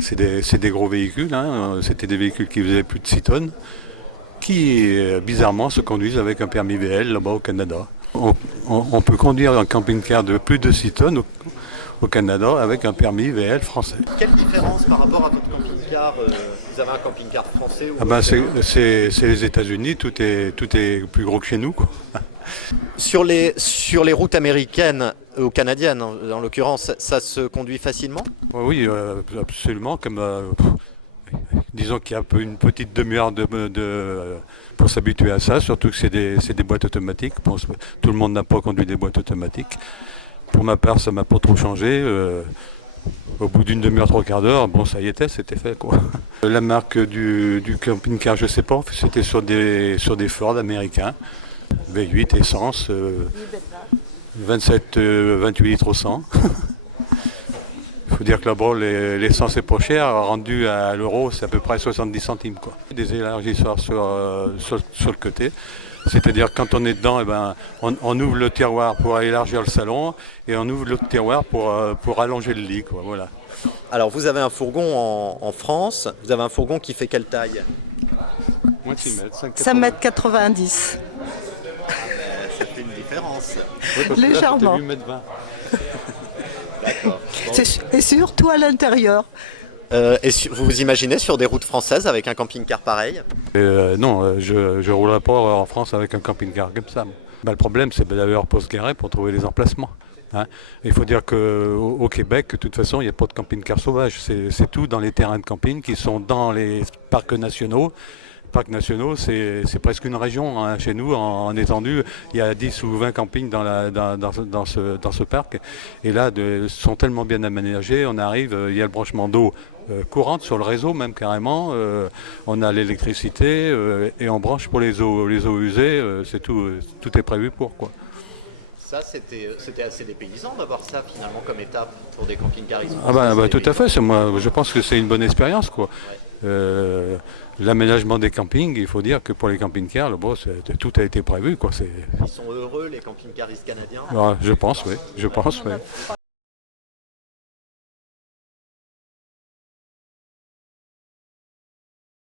C'est des gros véhicules, hein. C'était des véhicules qui faisaient plus de 6 tonnes, qui bizarrement se conduisent avec un permis VL là-bas au Canada. On peut conduire un camping-car de plus de 6 tonnes au Canada avec un permis VL français. Quelle différence par rapport à votre camping-car Vous avez un camping-car français ou Ah ben européen? c'est les États-Unis, tout est plus gros que chez nous, quoi. Sur les routes américaines ou canadiennes, en l'occurrence, ça se conduit facilement? Oui, absolument. Disons qu'il y a un peu une petite demi-heure pour s'habituer à ça, surtout que c'est des boîtes automatiques. Tout le monde n'a pas conduit des boîtes automatiques. Pour ma part, ça m'a pas trop changé. Au bout d'une demi-heure, trois quarts d'heure, bon, ça y était, c'était fait, quoi. La marque du camping-car, je sais pas, c'était sur des Ford américains, V8 essence, 28 litres au 100. Il faut dire que là-bas, l'essence est pas chère, rendu à l'euro, c'est à peu près 70 centimes, quoi. Des élargissoirs sur le côté. C'est-à-dire quand on est dedans, eh ben, on ouvre le tiroir pour élargir le salon et on ouvre l'autre tiroir pour allonger le lit, quoi, voilà. Alors, vous avez un fourgon en France. Vous avez un fourgon qui fait quelle taille? Moins de 6 mètres, 5,90 m. Ça fait une différence. Légèrement. 8 mètres 20. D'accord. Et surtout à l'intérieur. Vous vous imaginez sur des routes françaises avec un camping-car pareil? Non, je ne roulerai pas en France avec un camping-car comme ça. Ben, le problème, c'est d'ailleurs pour se garer pour trouver les emplacements, hein. Il faut dire qu'au Québec, de toute façon, il n'y a pas de camping-car sauvage. C'est tout dans les terrains de camping qui sont dans les parcs nationaux. Parcs nationaux, c'est presque une région, hein. Chez nous, en étendue, il y a 10 ou 20 campings dans ce parc. Et là, sont tellement bien aménagés, on arrive, il y a le branchement d'eau courante sur le réseau, même carrément. On a l'électricité et on branche pour les eaux usées. C'est tout, tout est prévu pour, quoi. Ça, c'était assez dépaysant d'avoir ça finalement comme étape pour des camping-caristes Ah français. tout à fait. Moi, je pense que c'est une bonne expérience, quoi. L'aménagement des campings, il faut dire que pour les camping-cars, tout a été prévu, quoi. Ils sont heureux, les camping-caristes canadiens. Je pense, oui. Je pense, oui.